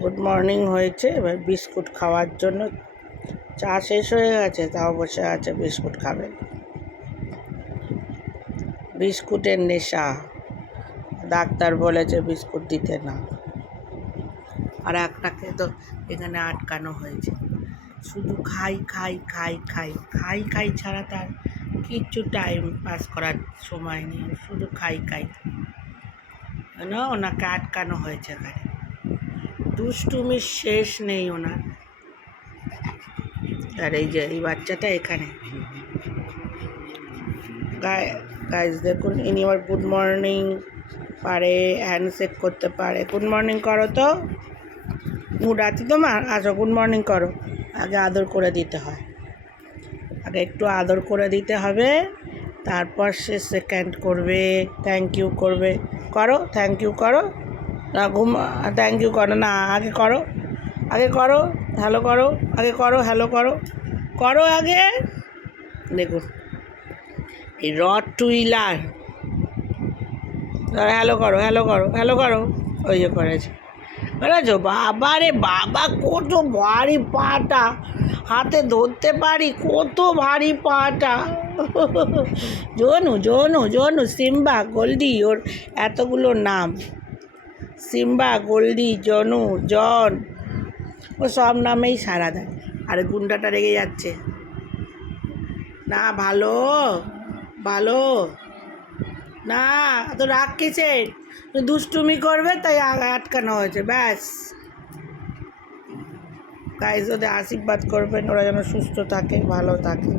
Good morning হয়েছে, এবার biscuit খাওয়ার জন্য। চা শেষ হয়ে গেছে, তাও বসে আছে বিস্কুট খাবে। বিস্কুটের নেশা, ডাক্তার বলেছে বিস্কুট দিতে না। আর একটাকে তো এখানে আটকানো হয়েছে, শুধু খাই খাই খাই খাই খাই খাই ছাড়া তার কিচ্ছু টাইম পাস করার সময় নেই, শুধু খাই খাই না। ওনাকে আটকানো হয়েছে এখানে, দুষ্টুমির শেষ নেই ওনার। আর এই যে এই বাচ্চাটা এখানে, গাইজ দেখুন, ইনি আবার গুড মর্নিং পারে, হ্যান্ডশেক করতে পারে। গুড মর্নিং করো তো, মুড আছে তোমার? আচ্ছা গুড মর্নিং করো। আগে আদর করে দিতে হয়, আগে একটু আদর করে দিতে হবে, তারপর সে সেকেন্ড করবে, থ্যাংক ইউ করবে। করো, থ্যাংক ইউ করো না, থ্যাংক ইউ করো না, আগে করো, আগে করো, হ্যালো করো, আগে করো, হ্যালো করো, করো আগে। দেখুন এই রড টুইলার, হ্যালো করো, হ্যালো করো, হ্যালো করো, ওই যে করেছে। বুঝেছো? বাবা রে বাবা, কত ভারী পাটা, হাতে ধরতে পারি, কত ভারী পাটা। জনু জনু জনু, সিম্বা, গোল্ডি, ওর এতগুলো নাম, সিম্বা, গোল্ডি, জনু, জন, ও সব নামেই সাড়া দেয়। আর গুন্ডাটা রেগে যাচ্ছে না, ভালো ভালো না, তো রাগ কিসের? দুষ্টুমি করবে তাই আটকানো হয়েছে, ব্যাস। গাইজ ওদের আশীর্বাদ করবেন, ওরা যেন সুস্থ থাকে, ভালো থাকে।